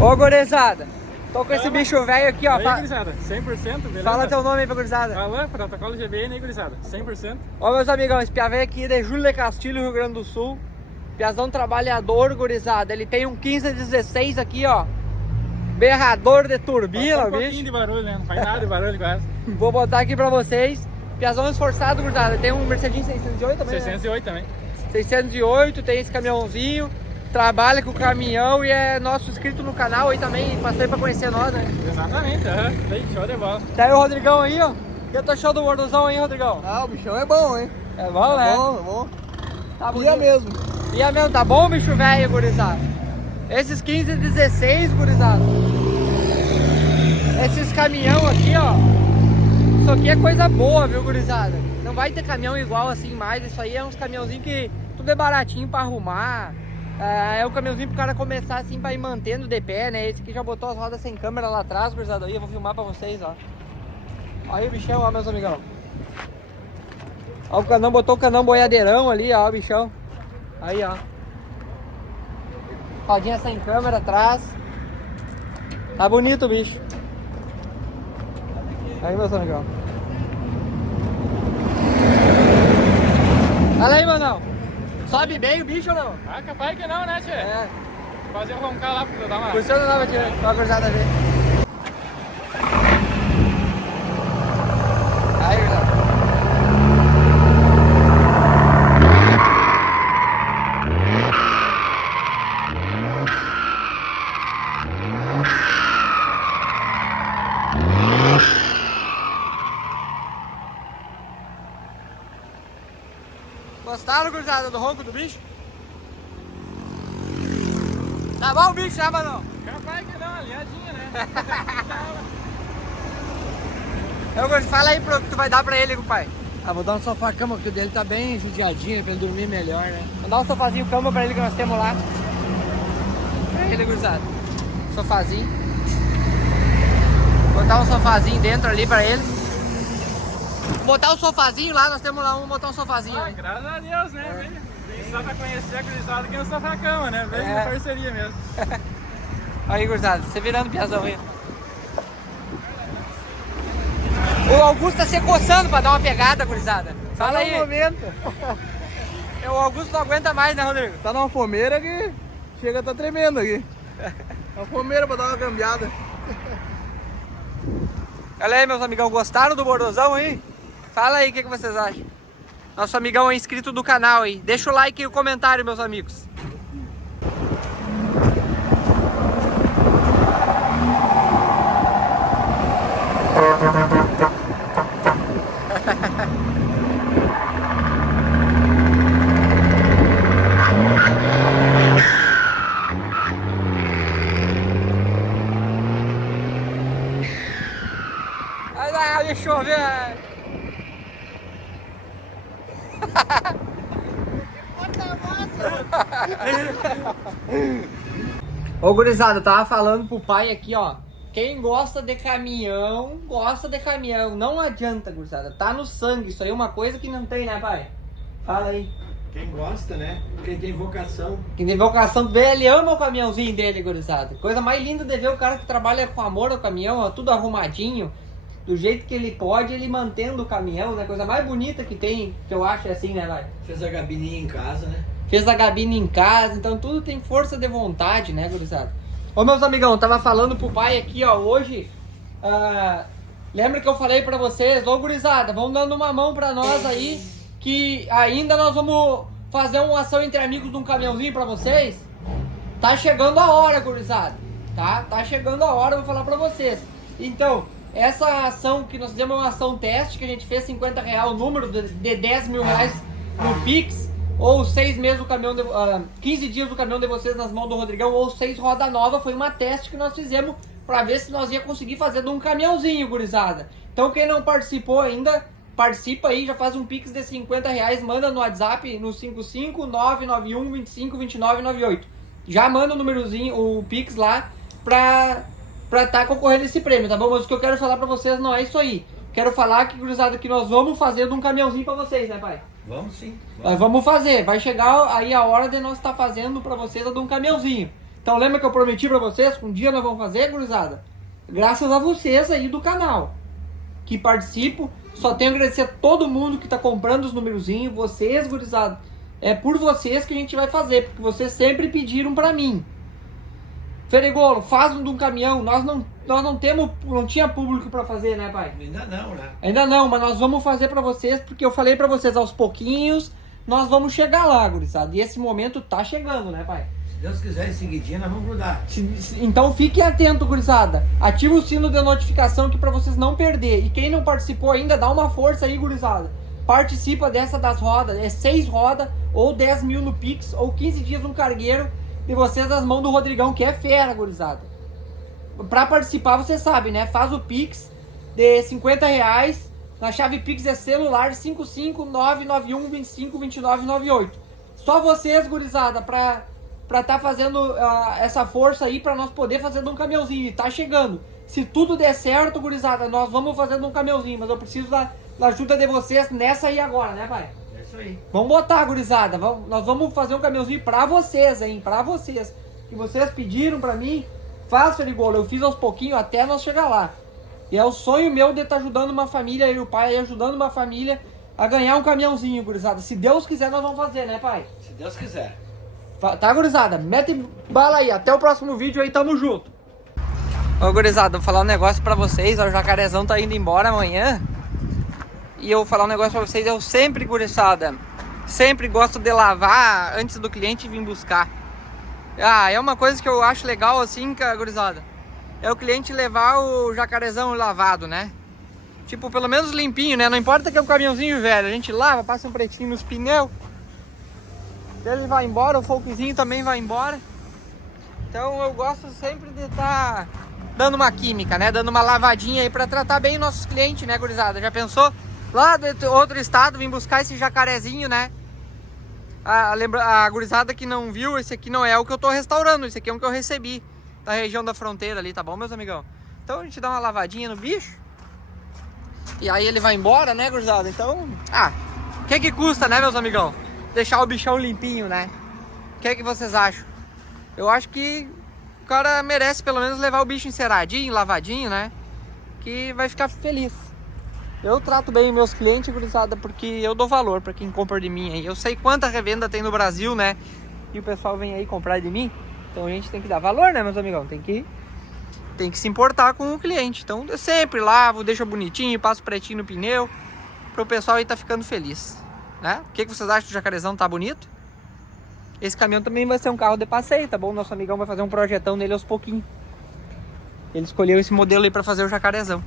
Ô, gurizada, tô com esse bicho velho aqui, ó. Aí, gurizada, 100%, beleza? Fala teu nome aí pra gurizada. Alain, protocolo GBN aí, gurizada, 100%. Ó, meus amigão, esse pia velho aqui de Júlio de Castilho, Rio Grande do Sul. Piazão trabalhador, gurizada. Ele tem um 1516 aqui, ó. Berrador de turbina, Faz um o pouquinho bicho. de barulho, né? Não faz nada de barulho quase. Vou botar aqui pra vocês. Piazão esforçado, gurizada. Tem um Mercedes 608 também, 608 também. né? 608, tem esse caminhãozinho. Trabalha com o caminhão e é nosso inscrito no canal aí também. Passei pra conhecer nós, né? Exatamente, aham. Tem show de bola. Tá aí o Rodrigão aí, ó. O que tu achou do gordozão aí, Rodrigão? Ah, o bichão é bom, hein? É bom, né? É bom. Tá Ia bonito. mesmo. Ia mesmo, tá bom, bicho velho, gurizada? Esses 15 16, gurizada. Esses caminhão aqui, ó. Isso aqui é coisa boa, viu, gurizada? Não vai ter caminhão igual assim mais. Isso aí é uns caminhãozinhos que tudo é baratinho pra arrumar. É um caminhãozinho pro cara começar assim pra ir mantendo de pé, né? Esse aqui já botou as rodas sem câmera lá atrás, gurizada. Aí eu vou filmar pra vocês, ó. Aí o bichão, ó, meus amigão. Ó, o canão, botou o canão boiadeirão ali, ó, o bichão. Aí, ó. Rodinha sem câmera atrás. Tá bonito o bicho. Aí, meus amigão. Olha aí, manão. Sobe bem o bicho ou não? Ah, capaz que não, né, tchê? É. Fazer roncar lá pra dar uma... Funciona não, aqui, ó. Uma cruzada ver. Aí, gurizada. Gostaram, gurizada, do ronco do bicho? Tá bom o bicho, já, mano? Capaz que não, alinhadinha, né? Fala aí pro que tu vai dar pra ele, pai. Ah, vou dar um sofá-cama, porque o dele tá bem judiadinho, pra ele dormir melhor, né? Vou dar um sofazinho cama pra ele que nós temos lá. Pra ele, gurizada. Sofazinho. Botar um sofazinho dentro ali pra ele. Botar um sofazinho lá, nós temos lá botar um sofazinho. Ah, Aí. graças a Deus, né? Vem só pra conhecer a gurizada que é o sofá-cama, né? Vem É. em parceria mesmo. Aí, gurizada, você virando piazão aí. O Augusto tá se coçando pra dar uma pegada, gurizada. Fala aí. Tá no momento. O Augusto não aguenta mais, né, Rodrigo? Tá numa fomeira que chega a tá tremendo aqui. Uma fomeira pra dar uma cambiada. Olha aí, meus amigão, gostaram do bordozão aí? Fala aí o que vocês acham. Nosso amigão é inscrito do canal aí. Deixa o like e o comentário, meus amigos. Olha lá, deixa eu ver. Ô, gurizada, eu tava falando pro pai aqui, ó. Quem gosta de caminhão, gosta de caminhão. Não adianta, gurizada. Tá no sangue. Isso aí é uma coisa que não tem, né, pai? Fala aí. Quem gosta, né? Quem tem vocação. Quem tem vocação de ver, ele ama o caminhãozinho dele, gurizada. Coisa mais linda de ver o cara que trabalha com amor ao caminhão, ó, tudo arrumadinho. Do jeito que ele pode, ele mantendo o caminhão, né? Coisa mais bonita que tem, que eu acho é assim, né, pai? Fez a gabininha em casa, né? Fez a gabine em casa, então tudo tem força de vontade, né, gurizada? Ô, meus amigão, tava falando pro pai aqui, ó, hoje, lembra que eu falei pra vocês, ô, gurizada, vão dando uma mão pra nós aí, que ainda nós vamos fazer uma ação entre amigos de um caminhãozinho pra vocês. Tá chegando a hora, gurizada, tá? Tá chegando a hora, eu vou falar pra vocês. Então, essa ação que nós fizemos é uma ação teste, que a gente fez R$50 o número de 10 mil reais no Pix, ou 6 meses o caminhão, 15 dias o caminhão de vocês nas mãos do Rodrigão, ou 6 roda nova. Foi uma teste que nós fizemos pra ver se nós ia conseguir fazer de um caminhãozinho, gurizada. Então quem não participou ainda, participa aí, já faz um Pix de R$50, manda no WhatsApp no 55991252998. Já manda o númerozinho, o Pix lá, pra tá concorrendo esse prêmio, tá bom? Mas o que eu quero falar pra vocês não é isso aí. Quero falar que, gurizada, que nós vamos fazer de um caminhãozinho pra vocês, né, pai? Vamos sim. Nós vamos fazer. Vai chegar aí a hora de nós estar fazendo pra vocês a de um caminhãozinho. Então lembra que eu prometi pra vocês que um dia nós vamos fazer, gurizada? Graças a vocês aí do canal que participam. Só tenho a agradecer a todo mundo que tá comprando os numerozinhos. Vocês, gurizada. É por vocês que a gente vai fazer, porque vocês sempre pediram pra mim. Ferigolo, faz um de um caminhão. Nós não temos, não tinha público pra fazer, né, pai? Ainda não, né? Ainda não, mas nós vamos fazer pra vocês, porque eu falei pra vocês aos pouquinhos, nós vamos chegar lá, gurizada. E esse momento tá chegando, né, pai? Se Deus quiser, em seguidinha, nós vamos grudar. Então fiquem atentos, gurizada. Ativa o sino de notificação aqui pra vocês não perder. E quem não participou ainda, dá uma força aí, gurizada. Participa dessa das rodas. É 6 rodas, ou 10 mil no Pix, ou 15 dias no cargueiro. E vocês nas mãos do Rodrigão, que é fera, gurizada. Pra participar, você sabe, né? Faz o Pix de 50 reais. Na chave Pix é celular 55991252998. Só vocês, gurizada, pra tá fazendo essa força aí pra nós poder fazer de um caminhãozinho. E tá chegando. Se tudo der certo, gurizada, nós vamos fazer de um caminhãozinho. Mas eu preciso da ajuda de vocês nessa aí agora, né, pai? É isso aí. Vamos botar, gurizada. Nós vamos fazer um caminhãozinho pra vocês, hein? Pra vocês. Que vocês pediram pra mim. Faz, Ferigolo. Eu fiz aos pouquinhos até nós chegar lá. E é o sonho meu de estar ajudando uma família e o pai aí ajudando uma família a ganhar um caminhãozinho, gurizada. Se Deus quiser, nós vamos fazer, né, pai? Se Deus quiser. Tá, gurizada? Mete bala aí. Até o próximo vídeo aí. Tamo junto. Ô, gurizada, vou falar um negócio pra vocês. Ó, o jacarezão tá indo embora amanhã. E eu vou falar um negócio pra vocês. Eu sempre, gurizada, sempre gosto de lavar antes do cliente vir buscar. É uma coisa que eu acho legal assim, gurizada. É o cliente levar o jacarezão lavado, né? Tipo, pelo menos limpinho, né? Não importa que é um caminhãozinho velho. A gente lava, passa um pretinho nos pneus. Ele vai embora, o folkzinho também vai embora. Então eu gosto sempre de estar dando uma química, né? Dando uma lavadinha aí pra tratar bem nossos clientes, né, gurizada? Já pensou? Lá do outro estado, vim buscar esse jacarezinho, né? A gurizada que não viu, esse aqui não é o que eu tô restaurando. Esse aqui é um que eu recebi da região da fronteira ali, tá bom, meus amigão? Então a gente dá uma lavadinha no bicho. E aí ele vai embora, né, gurizada? Então, o que custa, né, meus amigão? Deixar o bichão limpinho, né? O que vocês acham? Eu acho que o cara merece pelo menos levar o bicho enceradinho, lavadinho, né? Que vai ficar feliz. Eu trato bem meus clientes, gurizada, porque eu dou valor pra quem compra de mim aí. Eu sei quanta revenda tem no Brasil, né? E o pessoal vem aí comprar de mim. Então a gente tem que dar valor, né, meus amigão? Tem que se importar com o cliente. Então eu sempre lavo, deixo bonitinho, passo pretinho no pneu, pro pessoal aí tá ficando feliz, né? O que vocês acham do jacarezão? Tá bonito? Esse caminhão também vai ser um carro de passeio, tá bom? Nosso amigão vai fazer um projetão nele aos pouquinhos. Ele escolheu esse modelo aí pra fazer o jacarezão.